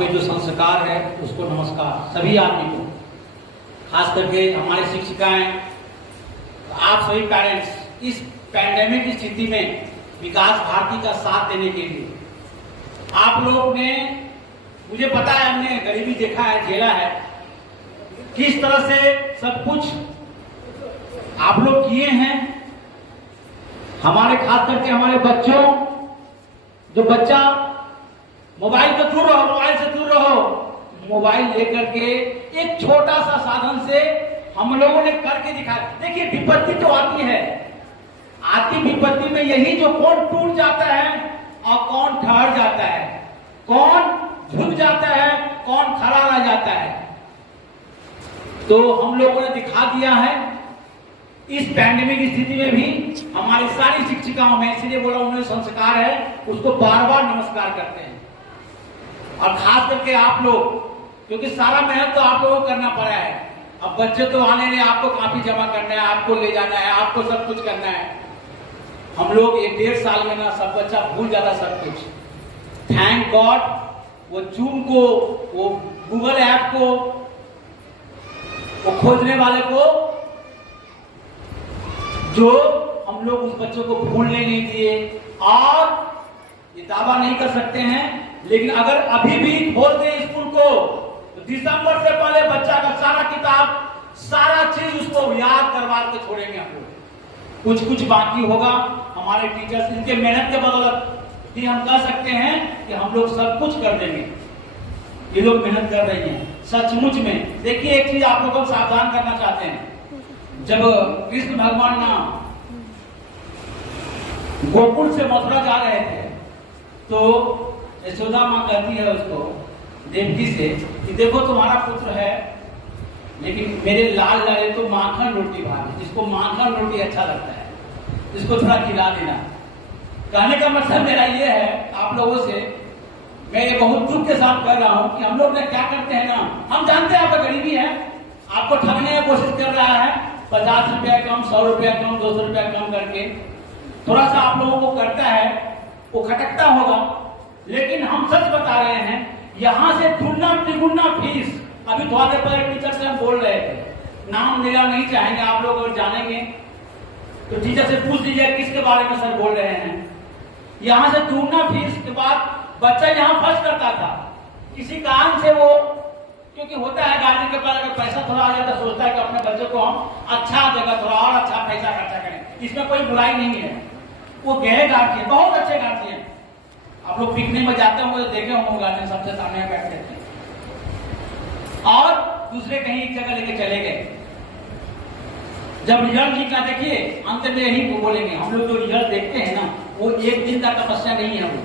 पे जो संस्कार है उसको नमस्कार सभी आदमी को, खास करके हमारे शिक्षिकाएं, आप सभी पेरेंट्स इस पैंडेमिक की स्थिति में विकास भारती का साथ देने के लिए आप लोग ने, मुझे पता है हमने गरीबी देखा है, झेला है, किस तरह से सब कुछ आप लोग किए हैं। हमारे खास करके हमारे बच्चों, जो बच्चा मोबाइल से दूर रहो, मोबाइल से दूर रहो, मोबाइल लेकर के एक छोटा सा साधन से हम लोगों ने करके दिखाया। देखिए विपत्ति तो आती है, आती विपत्ति में यही जो कौन टूट जाता है और कौन ठहर जाता है, कौन झुक जाता है, कौन खड़ा रह जाता है, तो हम लोगों ने दिखा दिया है। इस पैंडेमिक की स्थिति में भी हमारी सारी शिक्षिकाओं में, इसलिए बोला उन्होंने संस्कार है, उसको बार बार नमस्कार करते हैं। और खास करके आप लोग, क्योंकि सारा मेहनत तो आप लोगों को करना पड़ा है। अब बच्चे तो आने नहीं, आपको काफी जमा करना है, आपको ले जाना है, आपको सब कुछ करना है। हम लोग 1-1.5 साल में ना सब बच्चा भूल जाता सब कुछ। थैंक गॉड वो जूम को, वो गूगल ऐप को, वो खोजने वाले को, जो हम लोग उस बच्चों को भूलने नहीं दिए। और ये दावा नहीं कर सकते हैं, लेकिन अगर अभी भी खोलते हैं स्कूल को तो दिसंबर से पहले बच्चा का सारा किताब, सारा चीज उसको याद करवा के छोड़ेंगे हम लोग। कुछ कुछ बाकी होगा, हमारे टीचर्स इनके मेहनत के बदौलत भी हम कह सकते हैं कि हम लोग सब कुछ कर देंगे। ये लोग मेहनत कर रहे हैं सचमुच में। देखिए एक चीज आप लोगों को सावधान करना चाहते हैं, जब कृष्ण भगवान ना गोकुल से मथुरा जा रहे थे तो यशोदा माँ कहती है उसको, देवकी से, कि देखो तुम्हारा पुत्र है, लेकिन मेरे लाल लाले तो माखन रोटी भागे, जिसको माखन रोटी अच्छा लगता है, इसको थोड़ा खिला देना। कहने का मतलब मेरा ये है आप लोगों से, मैं ये बहुत दुख के साथ कह रहा हूँ कि हम लोग क्या करते हैं ना, हम जानते हैं आपका गरीबी है, आपको ठगने की कोशिश कर रहा है, 50 रुपया कम, 100 रुपया कम, 200 रुपया कम करके थोड़ा सा आप लोगों को करता है, वो खटकता होगा। लेकिन हम सच बता रहे हैं, यहां से दुगना तिगुना फीस। अभी थोड़ा देर पहले टीचर से हम बोल रहे थे, नाम लेना नहीं चाहेंगे, आप लोग अगर जानेंगे तो टीचर से पूछ लीजिए किसके बारे में सर बोल रहे हैं। यहां से दुगना फीस के बाद बच्चा यहाँ फर्स्ट करता था, किसी कारण से वो, क्योंकि होता है गार्जियन के पास अगर पैसा थोड़ा आ जाता सोचता है कि अपने बच्चों को हम अच्छा जगह थोड़ा और अच्छा पैसा खर्चा करें, इसमें कोई बुराई नहीं है। वो गए गार्जियन, बहुत अच्छे गार्जियन, आप लोग पिकनिक में जाते होंगे तो देखे होंगे गार्जियन सबसे सामने बैठते थे, और दूसरे कहीं एक जगह लेके चले गए। जब रिजल्ट निकला, देखिए अंत में यही बोलेंगे, हम लोग जो रिजल्ट देखते हैं ना, वो एक दिन का तपस्या नहीं है, वो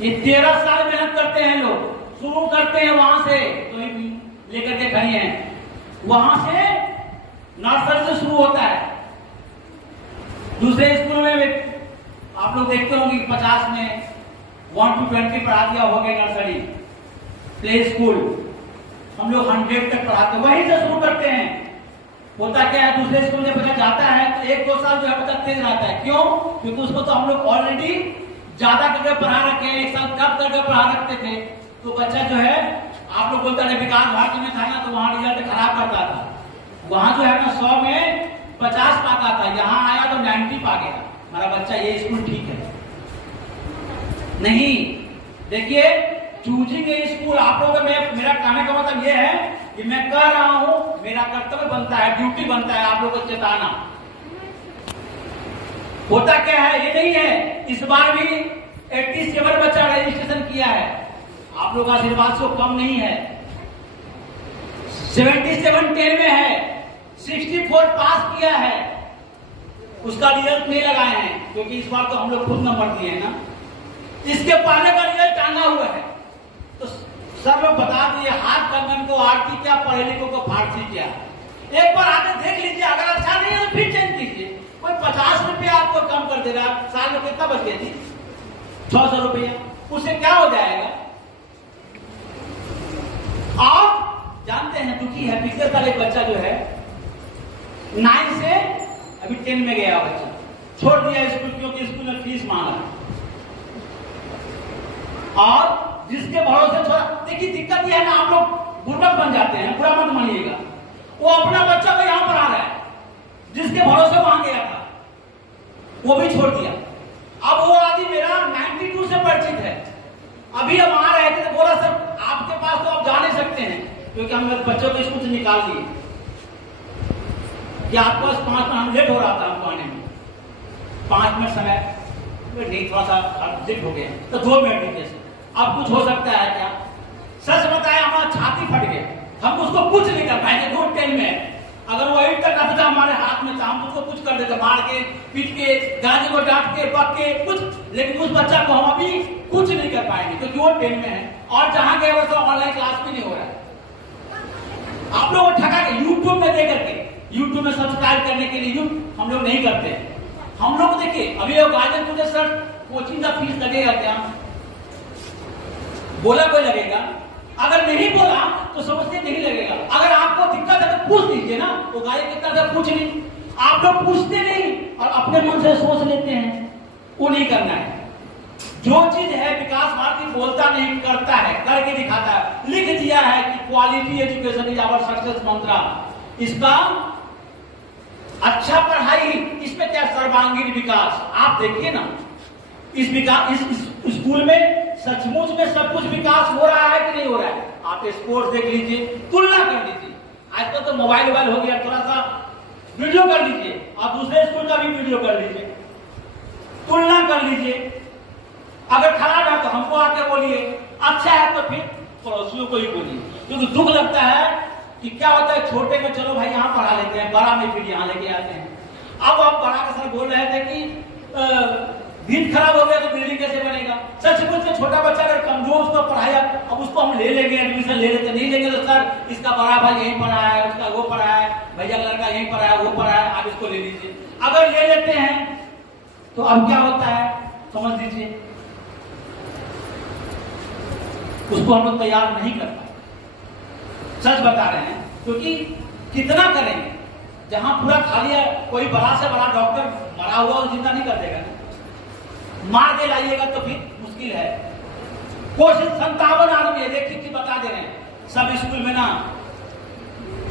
ये 13 साल मेहनत करते हैं लोग। शुरू करते हैं वहां से, तो लेकर के खड़ी हैं, वहां से नर्सरी से शुरू होता है। दूसरे स्कूल में आप लोग देखते होंगे 50 में 1 to 20 पढ़ा दिया हो गया नर्सरी, प्ले स्कूल हम लोग 100 तक पढ़ाते, वहीं से शुरू करते हैं। होता क्या है, दूसरे स्कूल में बच्चा जाता है तो 1-2 साल जो है बच्चा तेज रहता है। क्यों? क्योंकि उसको तो हम लोग ऑलरेडी ज्यादा करके पढ़ा रखे हैं, 1 साल कम करके पढ़ा रखते थे, तो बच्चा जो है, आप लोग बोलते हैं विकास भारती में था ना, तो वहां रिजल्ट खराब करता था, वहां जो है ना 100 में 50 पाता था, यहाँ आया तो 90 पा गया, हमारा बच्चा ये स्कूल ठीक है। नहीं, देखिए चूजिंग ए स्कूल, आप लोगों का मेरा कहने का मतलब ये है कि मैं कह रहा हूं, मेरा कर्तव्य बनता है, ड्यूटी बनता है आप लोगों को चेताना। होता क्या है, ये नहीं है, इस बार भी 87 बच्चा रजिस्ट्रेशन किया है, आप लोग आशीर्वाद से कम नहीं है, 77 10 में है, 64 पास किया है, उसका रिजल्ट नहीं लगाए हैं, क्योंकि इस बार तो हम लोग खुद नंबर दिए हैं ना, इसके पहले का रिजल्ट टांगा हुआ है। तो सब लोग बता दिए, हाथ कंगन को आरती क्या, पढ़े लिखों को फारसी क्या। एक बार आके देख लीजिए, अगर अच्छा नहीं है तो फिर चेंज कीजिए। कोई 50 रुपया आपको कम कर देगा, साल में कितना बच गया थी, 600 रुपया, उससे क्या हो जाएगा। आप जानते हैं दुखी है, पिछले साल एक बच्चा जो है 9 से अभी 10 में गया, बच्चा छोड़ दिया स्कूल, क्योंकि स्कूल में फीस मांगा। और जिसके भरोसे थोड़ा देखिए दिक्कत यह है ना, आप लोग बुर्बक बन जाते हैं, बुरा मत मानिएगा। वो अपना बच्चा को यहां पढ़ा रहा है, जिसके भरोसे वहां गया था वो भी छोड़ दिया। अब वो आदमी मेरा 92 से परिचित है। अभी हम आ रहे थे तो बोला सर आपके पास तो आप जा नहीं सकते हैं, क्योंकि हम बच्चों को स्कूल से निकाल दिए कि आपको 5 मिनट लेट हो रहा था हमको आने में, 5 मिनट समय नहीं, थोड़ा सा अर्जेंट हो गया तो 2 मिनट दीजिए। अब कुछ हो सकता है क्या? सच बताया हमारा छाती फट गया, हम उसको कुछ नहीं कर पाएंगे। रोड टेल में अगर वो ईट तक आता था हमारे हाथ में था, हम उसको कुछ कर देते, मार के पीट के गाजी को डांट के बक के कुछ, लेकिन उस बच्चा को हम अभी कुछ नहीं कर पाएंगे क्योंकि वो टेन में है और जहां गए वो तो ऑनलाइन क्लास भी नहीं हो रहा है। आप लोग ठगा के यूट्यूब में दे करके, यूट्यूब में सब्सक्राइब करने के लिए हम लोग नहीं करते। हम लोग देखिए अभी वो गाजर मुझे सर कोचिंग का फीस लगेगा क्या? बोला कोई लगेगा, अगर नहीं बोला तो समझते नहीं लगेगा। अगर आपको दिक्कत है तो पूछ लीजिए ना, वो गाय कितना था पूछ नहीं, आप लोग पूछते नहीं और अपने मन से सोच लेते हैं, वो नहीं करना है। जो चीज है विकास भारती बोलता नहीं करता है, करके दिखाता है। लिख दिया है कि quality education is our success mantra. इसका अच्छा पढ़ाई, इसमें क्या सर्वांगीण विकास। आप देखिए ना इस विकास इस स्कूल में सचमुच में सब कुछ विकास हो रहा है कि नहीं हो रहा है? आप स्पोर्ट्स देख लीजिए, तुलना कर लीजिए। आजकल तो मोबाइल हो गया, थोड़ा सा वीडियो कर लीजिए, आप दूसरे स्कूल का भी वीडियो कर लीजिए, तुलना कर लीजिए। अगर खराब है तो हमको आके बोलिए, अच्छा है तो फिर पड़ोसियों को ही बोलिए। क्योंकि दुख लगता है कि क्या होता है, छोटे में चलो भाई यहाँ पढ़ा लेते हैं, बड़ा में फिर यहाँ लेके आते हैं। अब आप बड़ा के सर बोल रहे थे कि दिन खराब हो गया तो बिल्डिंग कैसे बनेगा? सचमुच में छोटा बच्चा अगर कमजोर उसको पढ़ाया, अब उसको हम ले लेंगे, एडमिशन ले लेते, नहीं लेंगे तो सर इसका बड़ा भाई यहीं पढ़ा है, उसका वो पढ़ा है, भैया लड़का यहीं पढ़ा है, वो पढ़ा है, आप इसको ले लीजिए। अगर ले लेते हैं तो अब क्या होता है समझ लीजिए, उसको हम लोग तैयार नहीं कर पाए। सच बता रहे हैं, क्योंकि कितना करेंगे, जहां पूरा खाली है, कोई बड़ा से बड़ा डॉक्टर मरा हुआ और जिंदा नहीं कर देगा, मार के लाइएगा तो फिर मुश्किल है। कोशिश 57 आदमी है, देखिए कि बता दे रहे हैं सब स्कूल में ना,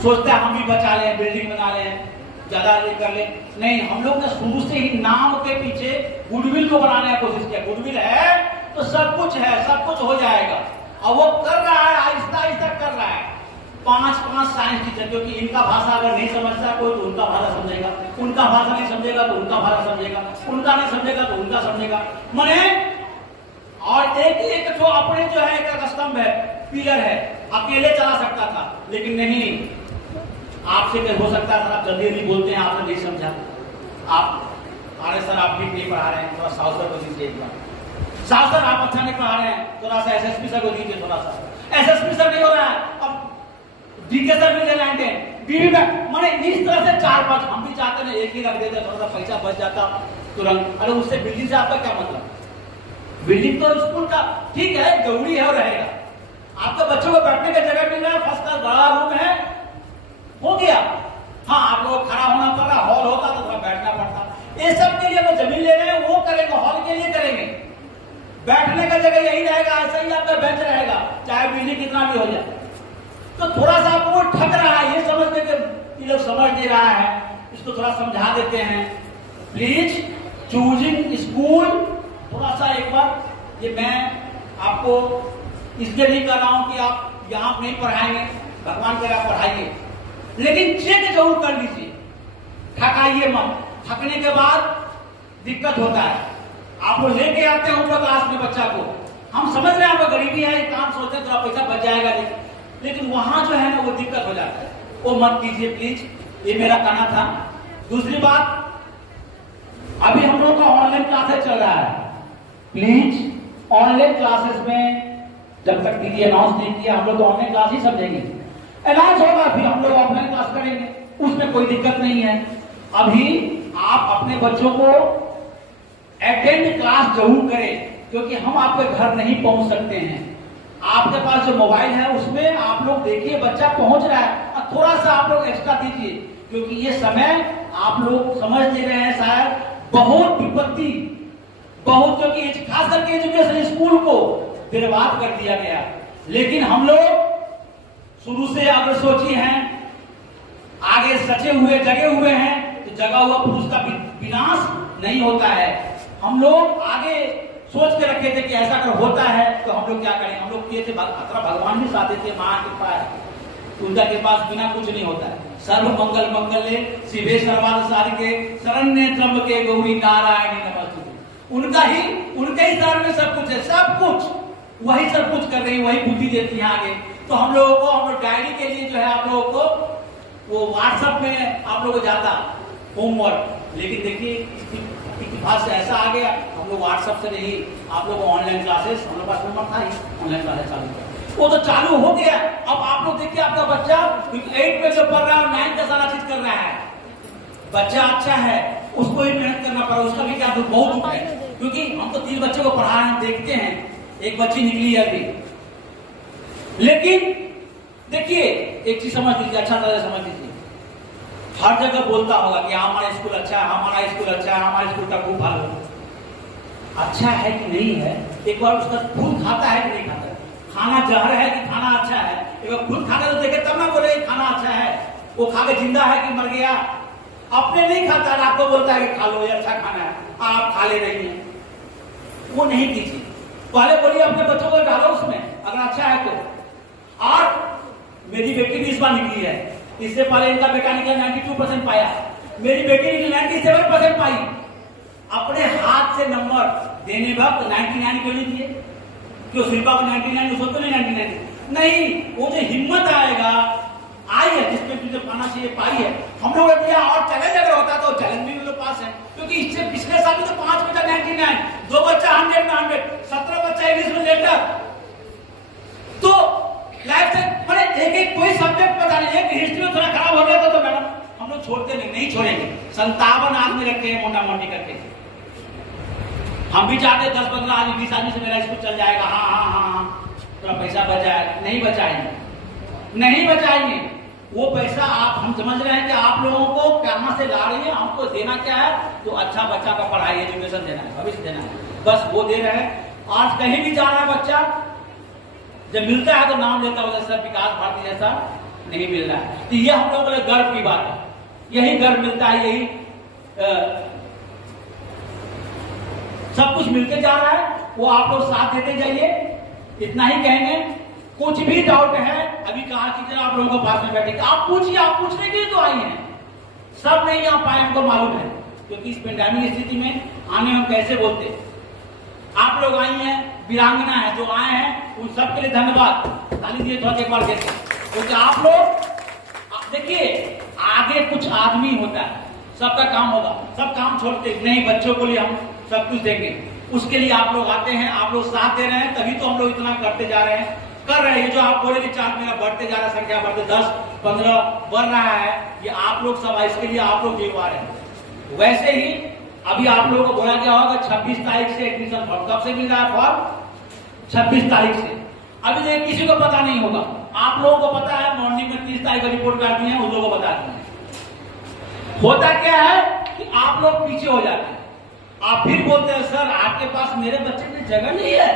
सोचते हैं हम भी बचा लें, बिल्डिंग बना लें, ज्यादा ये कर ले, नहीं। हम लोग ने शुरू से ही नाम के पीछे गुडविल को बनाने की कोशिश किया। गुडविल है तो सब कुछ है, सब कुछ हो जाएगा, और वो कर रहा है, आहिस्ता आहिस्ता कर रहा है। 5 साइंस टीचर, क्योंकि इनका भाषा अगर नहीं समझता कोई तो उनका भाषा समझेगा, उनका भाषा नहीं समझेगा तो उनका भाषा समझेगा, उनका नहीं समझेगा तो उनका समझेगा, मने और एक जो अपने जो है एक स्तंभ है, पिलर है, अकेले चला सकता था, लेकिन नहीं, आपसे क्या हो सकता है? आप जल्दी जल्दी बोलते हैं, आपने नहीं समझा, आप अरे सर आप ठीक नहीं पढ़ा रहे हैं, थोड़ा साहु सर को दीजिए एक बार, साहु सर आप अच्छा नहीं पढ़ा रहे हैं, थोड़ा सा एसएसपी सर को दीजिए, थोड़ा सा एसएसपी सर नहीं हो रहा है, अब डीके सर भी ले लाएंगे, बीवी में, माने इस तरह से 4-5 हम भी चाहते हैं एक ही रख देते, थोड़ा सा पैसा बच जाता तुरंत। अरे उससे बिल्डिंग से आपका क्या मतलब? बिल्डिंग तो स्कूल का ठीक है, जरूरी है और रहेगा, आपके बच्चों को बैठने का जगह मिल रहा है, फर्स्ट क्लास बड़ा रूम है, हो गया। हाँ आप लोग खड़ा होना पड़ रहा, हॉल होता तो थोड़ा बैठना पड़ता। ये सब के लिए वो जमीन ले रहे हैं, वो करेंगे, हॉल के लिए करेंगे, बैठने का जगह यही रहेगा, ऐसा ही आपका बेंच रहेगा, चाहे बिल्डिंग कितना भी हो जाए। तो थोड़ा सा आपको वो ठग रहा है, ये समझ के ये लोग समझ नहीं रहा है, इसको थोड़ा समझा देते हैं। प्लीज चूजिंग स्कूल, थोड़ा सा एक बार ये मैं आपको इसलिए नहीं कर रहा हूं कि आप यहां नहीं पढ़ाएंगे, भगवान करे आप पढ़ाइए, लेकिन चेक जरूर कर लीजिए, ठकाइए मत। ठकने के बाद दिक्कत होता है। आप लोग लेके आते हैं ऊपर क्लास में बच्चा को, हम समझ रहे हैं आपको गरीबी है, काम सोचते हैं थोड़ा पैसा बच जाएगा, लेकिन वहां जो है ना वो दिक्कत हो जाता है, वो मत कीजिए प्लीज, ये मेरा कहना था। दूसरी बात, अभी हम लोग का ऑनलाइन क्लासेस चल रहा है, प्लीज ऑनलाइन क्लासेस में जब तक दीदी अनाउंस नहीं किया, हम लोग तो ऑनलाइन क्लास ही समझेंगे, अनाउंस होगा फिर हम लोग ऑफलाइन क्लास करेंगे, उसमें कोई दिक्कत नहीं है। अभी आप अपने बच्चों को अटेंड क्लास जरूर करें, क्योंकि हम आपके घर नहीं पहुंच सकते हैं। आपके पास जो मोबाइल है उसमें आप लोग देखिए बच्चा पहुंच रहा है, और थोड़ा सा आप लोग एक्स्ट्रा दीजिए, क्योंकि ये समय आप लोग समझ नहीं रहे हैं शायद, बहुत विपत्ति, बहुत, क्योंकि खास करके एजुकेशन स्कूल को बर्बाद कर दिया गया। लेकिन हम लोग शुरू से अगर सोची हैं, आगे सचे हुए जगे हुए हैं, तो जगा हुआ पुरुष का विनाश नहीं होता है। हम लोग आगे सोच के रखे थे कि ऐसा अगर होता है तो हम लोग क्या करें। हम लोग किए थे, भगवान भी साथ थे, मां कृपा है, उनका के पास बिना कुछ नहीं होता है। सर्व मंगल मंगल्ये शिवे सर्वार्थ साधिके शरण्ये त्र्यंबके गौरी नारायणी नमोस्तुते। उनके ही शरण में सब कुछ है, सब कुछ वही सब कुछ कर रही, वही बुद्धि देती है आगे। तो हम लोगों को, हम लोग डायरी के लिए जो है आप लोगों को वो व्हाट्सएप में आप लोगों को जाता होमवर्क, लेकिन देखिए इतिहास से ऐसा आ गया, हम लोग व्हाट्सएप से नहीं, आप लोग ऑनलाइन क्लासेस, हम लोग पास होमवर्क था ही, ऑनलाइन क्लासेस चालू किया, वो तो चालू हो गया। अब आप लोग देखिए, आपका बच्चा 8 में जो पढ़ रहा है, 9 का सारा चीज कर रहा है, बच्चा अच्छा है, उसको ही मेहनत करना पड़ा, उसका भी क्या दुख, बहुत दुख है। क्योंकि हम तो 3 बच्चों को पढ़ा रहे हैं, देखते हैं, एक बच्ची निकली है अभी। लेकिन देखिए एक चीज समझ लीजिए, अच्छा तरह समझ लीजिए, हर जगह बोलता होगा कि हमारा स्कूल अच्छा है, हमारा स्कूल अच्छा है, हमारे स्कूल का खूब भालो। अच्छा है कि नहीं है, एक बार उसका खुद खाता है कि नहीं खाता है, खाना जहर है कि खाना अच्छा है, एक बार खुद खाकर तो देखे तब ना बोले खाना अच्छा है। वो खा के जिंदा है कि मर गया, अपने नहीं खाता है, आपको बोलता है कि खा लो, ये अच्छा खाना है, आप खा ले रही हैं, वो नहीं कीजिए। पहले बोलिए अपने बच्चों को डालो उसमें, अगर अच्छा है तो। और मेरी बेटी भी इस बार निकली है, इससे पहले इनका बेटा निकला 92% पाया, मेरी बेटी निकली 97% पाई। अपने हाथ से नंबर देने वक्त 99 क्यों नहीं दिए? क्यों शिल्पा को 99, उसको तो नहीं 99? नहीं, वो जो हिम्मत आएगा, आई है जिसमें तुझे पाना चाहिए, पाई है। हम लोग ने दिया, और चैलेंज अगर होता तो चैलेंज भी लोग पास है, क्योंकि इससे पिछले साल भी तो 5 बच्चा 99, 2 बच्चा 100 में 100, 17 बच्चा इंग्लिश में लेटर। तो लाइफ से मैंने एक कोई सब्जेक्ट पता नहीं, एक हिस्ट्री में थोड़ा खराब हो गया तो मैडम हम लोग छोड़ते नहीं छोड़ेंगे। 57 आदमी रखे हैं मोटा मोटी करके, हम भी चाहते 10-15 आदमी 20 आदमी से मेरा स्कूल चल जाएगा, हाँ, थोड़ा पैसा बचाएगा, नहीं बचाएंगे, नहीं बचाएंगे। वो पैसा आप, हम समझ रहे हैं कि आप लोगों को कहां से ला रही है, हमको देना क्या है, तो अच्छा बच्चा का पढ़ाई एजुकेशन देना है, भविष्य देना है, बस वो दे रहे हैं। आज कहीं भी जा रहा है बच्चा, जब मिलता है तो नाम लेता है, सर विकास भारती जैसा नहीं मिल रहा है, तो ये हम लोगों के लिए गर्व की बात है, यही गर्व मिलता है, यही सब कुछ मिलते जा रहा है, वो आप लोग साथ देते जाइए, इतना ही कहेंगे। कुछ भी डाउट है, अभी कहा कि आप लोगों को पास में बैठे, आप पूछिए, आप पूछने के लिए तो आई हैं, सब नहीं आ पाए हमको मालूम है, क्योंकि इस पेंडेमिक स्थिति में आने हम कैसे बोलते, आप लोग आई हैं, वीरांगना है जो आए हैं, उन सबके लिए धन्यवाद, ताली दिए थोड़ा एक बार देते, क्योंकि आप लोग देखिए, आगे कुछ आदमी होता है, सबका काम होगा, सब काम छोड़ते नहीं, बच्चों को लिए हम सब कुछ देंगे, उसके लिए आप लोग आते हैं, आप लोग साथ दे रहे हैं, तभी तो हम लोग इतना करते जा रहे हैं, कर रहे हैं। जो आप बोलेंगे चार्ट मेरा बढ़ते जा रहा है, संख्या बढ़ते 10-15 बढ़ रहा है, ये आप लोग सब, इसके लिए आप लोग जिम्मेवार हैं। वैसे ही अभी आप लोगों को बोला गया होगा 26 तारीख से एडमिशन फॉर्म, कब से मिल रहा है फॉर्म? 26 तारीख से। अभी देखिए किसी को पता नहीं होगा, आप लोगों को पता है, मॉर्निंग में 30 तारीख को रिपोर्ट करती है, उन लोगों को बता दी है। होता क्या है कि आप लोग पीछे हो जाते हैं, आप फिर बोलते हैं सर आपके पास मेरे बच्चे की जगह नहीं है,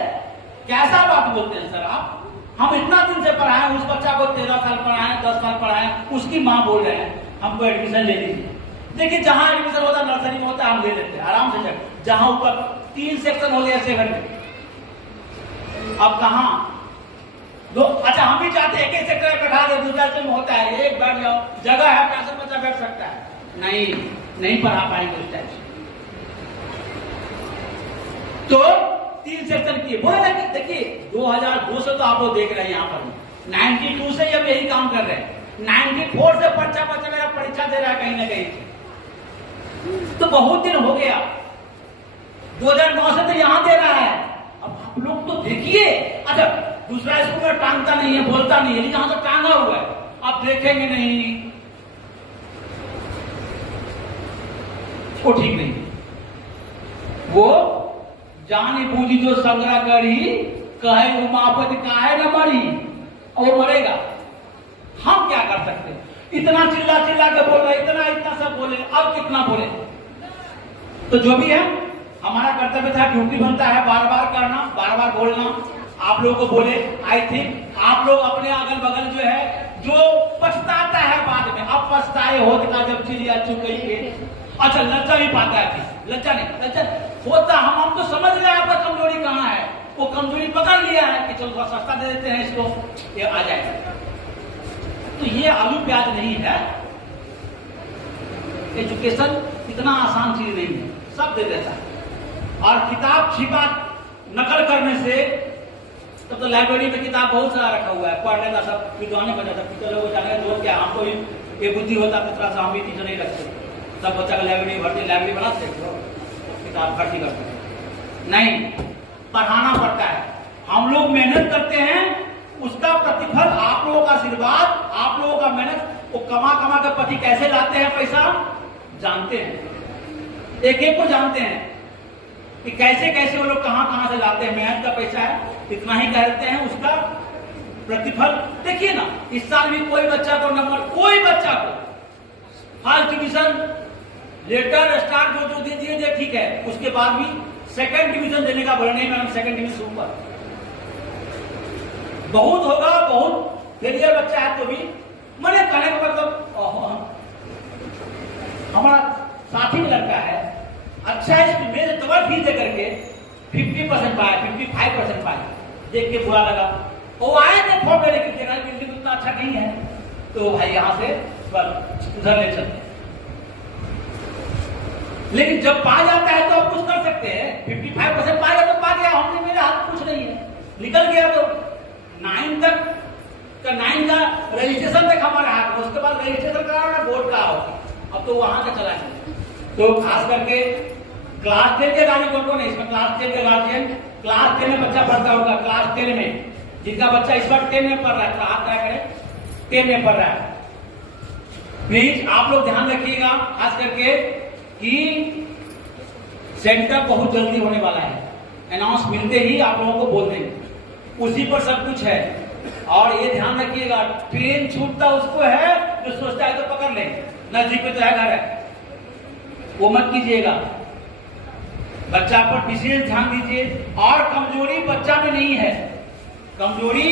कैसा बात बोलते हैं सर आप, हम इतना दिन से पढ़ाए, उस बच्चा को 13 साल पढ़ाए, 10 साल पढ़ाए, उसकी माँ बोल रहे हैं हमको एडमिशन ले लीजिए। देखिए जहां एडमिशन होता है, नर्सरी में होता है, हम ले लेते हैं आराम से, जहां ऊपर 3 सेक्शन हो गया 7 में, अब कहां दो, अच्छा हम भी चाहते हैं एक सेक्टर में बैठा दे, दूसरा में होता है एक बैठ जाओ, जगह है 65 बच्चा बैठ सकता है, नहीं पढ़ा पाएंगे उस टाइम से। तो 3 सेक्शन किए, बोले ना कि देखिए 2002 से तो आप लोग देख रहे हैं, यहाँ पर 92 से अब यही काम कर रहे हैं, 94 से बच्चा मेरा परीक्षा दे रहा है कहीं ना कहीं, तो बहुत दिन हो गया, 2009 से तो यहाँ दे रहा है। अब आप लोग तो देखिए, अच्छा दूसरा स्कूल में टांगता नहीं है, बोलता नहीं है, लेकिन यहाँ तो टांगा हुआ है, आप देखेंगे नहीं, वो ठीक नहीं, वो जानी बूझी जो संग्रह करी, कहे उमापति काहे न मरी, और मरेगा। हम क्या कर सकते हैं, इतना चिल्ला के बोल रहे, इतना सब बोले, अब कितना बोले, तो जो भी है हमारा कर्तव्य था, ड्यूटी बनता है बार बार करना, बार बार बोलना, आप लोगों को बोले, आई थिंक आप लोग अपने अगल बगल जो है, जो पछताता है बाद में, अब पछताए होते का जब चिड़िया चुग गई है। अच्छा लज्जा भी पाता है, लज्जा नहीं, लज्जा होता, हम तो समझ गए आपका कमजोरी कहाँ है, वो कमजोरी पकड़ लिया है कि चलो थोड़ा सस्ता दे देते हैं इसको, ये आ जाएगा। तो ये आलू प्याज नहीं है। एजुकेशन इतना आसान चीज नहीं है, सब दे देता है। और किताब छिपा नकल करने से तो लाइब्रेरी में किताब बहुत सारा रखा हुआ है, पढ़ने का सब विद्वान बचा था, टीचर लोग जाने जो क्या, हमको भी ये बुद्धि होता है, तरह से हम भी टीचर नहीं रखते, सब बच्चा का लाइब्रेरी भर्ती, लाइब्रेरी बनाते किताब भर्ती करते नहीं, पढ़ाना पड़ता है। हम लोग मेहनत करते हैं, उसका प्रतिफल आप लोगों का आशीर्वाद, आप लोगों का मेहनत, वो कमा कमा के पति कैसे लाते हैं पैसा जानते हैं, एक एक को जानते हैं कि कैसे कैसे वो लोग कहां से लाते हैं, मेहनत का पैसा है, इतना ही कहते हैं, उसका प्रतिफल देखिए ना। इस साल भी कोई बच्चा को नंबर, कोई बच्चा को फर्स्ट डिवीजन लेटर स्टार जो दीजिए ठीक है, उसके बाद भी सेकंड डिवीजन देने का बोला, नहीं मैडम सेकंड डिवीजन ऊपर बहुत होगा, बहुत फेलियर बच्चा है तो भी मैंने कहने का मतलब, हमारा साथी में लड़का है, अच्छा है, मेरे डबल फीस दे करके 50% पाया, 55% पाया, देख के बुरा लगा। वो आए थे फॉर्म लेने के लिए, बिल्डिंग उतना अच्छा नहीं है, तो भाई यहाँ से उधर ले चलते। लेकिन जब पा जाता है तो आप कुछ कर सकते हैं, 55% पाएगा तो पा गया, हमने, मेरे हाथ कुछ नहीं है, निकल गया तो 9 तक का 9 का रजिस्ट्रेशन तक हमारे हाथ में, उसके बाद रजिस्ट्रेशन कराना बोर्ड का होगा, अब तो वहां से चला है। तो खास करके क्लास 10 के गार्जियन को नहीं, इसमें क्लास 10 के गार्जियन, क्लास 10 में बच्चा पढ़ता होगा, क्लास 10 में जिनका बच्चा इस बार 10 में पढ़ रहा है, तो आप क्या करें, 10 में पढ़ रहा है, प्लीज आप लोग ध्यान रखिएगा खास करके कि सेंटर बहुत जल्दी होने वाला है, अनाउंस मिलते ही आप लोगों को बोल देंगे, उसी पर सब कुछ है। और ये ध्यान रखिएगा, ट्रेन छूटता उसको है जो सोचता है तो पकड़ ले, नजदीक में तो है घर है, वो मत कीजिएगा, बच्चा पर विशेष ध्यान दीजिए। और कमजोरी बच्चा में नहीं है, कमजोरी